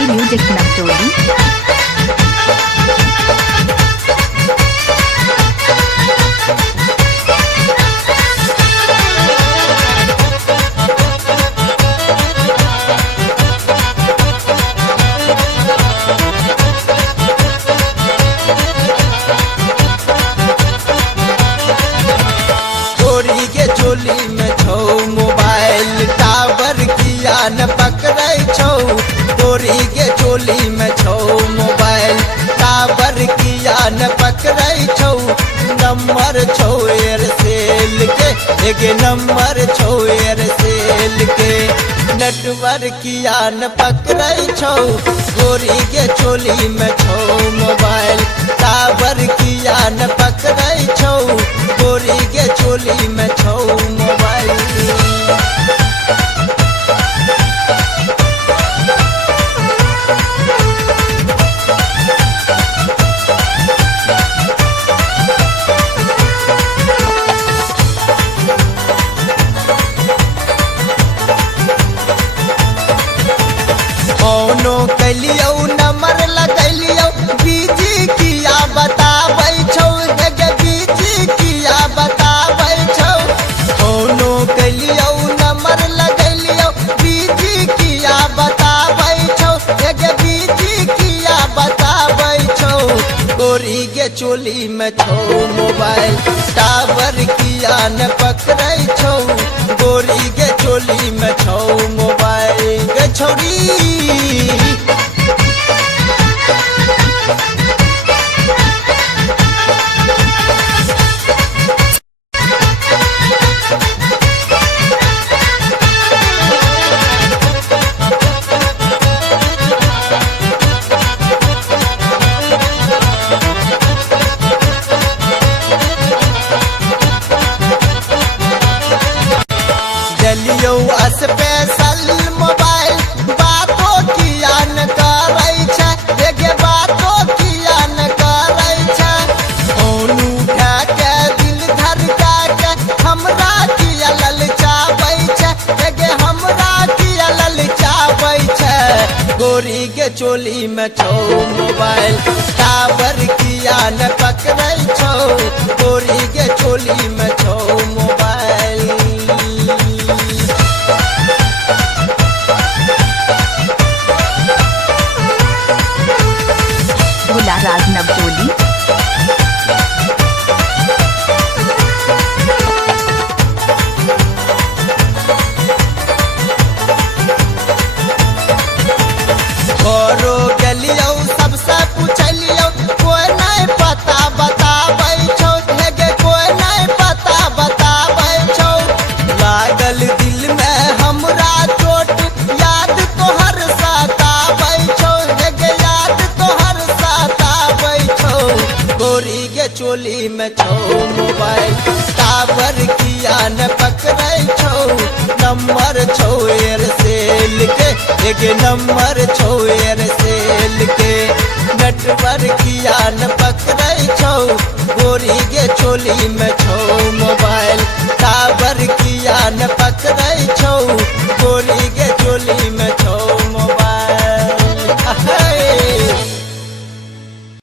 DJ Music Naptoli. चोरी के चोली में छौ मोबाइल टावर किया न पकड़ै छौ। चोरी के चोली में छौ मोबाइल टावर किया न पकड़ै छौ। नंबर छौ एयरसेल के, एक नंबर छौ एयरसेल के। नेटवर्क किया न पकड़ै छौ। चोरी के चोली में छौ मोबाइल टावर किया न पकड़ै छौ। चोरी के चोली में छौ मोबाइल। फोनो कैलियो नंबर लगैलियो बीजी किया बताबै छौ। गे बीजी किया बताबै छौ। फोनो कैलियो नंबर लगैलियो बीजी किया बताबै छौ। गे बीजी किया बताबै छौ। गोरी के चोली में छौ मोबाइल टावर किया न पकड़ै छौ। गोरी के चोली में छौ मोबाइल। गे छौरी चलियो स्पेशल मोबाइल बातो किया न करै छै। गे बातो किया न करै छै। फोन उठा के दिल धड़का के हमरा किया ललचाबै छै। गे हमरा किया ललचाबै छै। गोरी के चोली में छौ मोबाइल टावर किया न पकड़ै छौ। गोरी के चोली में छौ मोबाइल। Gularaj Naptoli. घरो गेलियो सबसे पूछलियो कोई नहीं पता बताबै छौ। गे कोई नहीं पता बताबै छौ। लागल दिल में हमरा चोट याद तोहर सताबै छौ। गे याद तोहर सताबै छौ। गोरी के चोली में छौ मोबाइल टावर किया न पकड़ै छौ। नंबर छौ एयरसेल के, एक नंबर छौ एयरसेल के। नेटवर्क किया न पकड़ै छौ। गोरी के चोली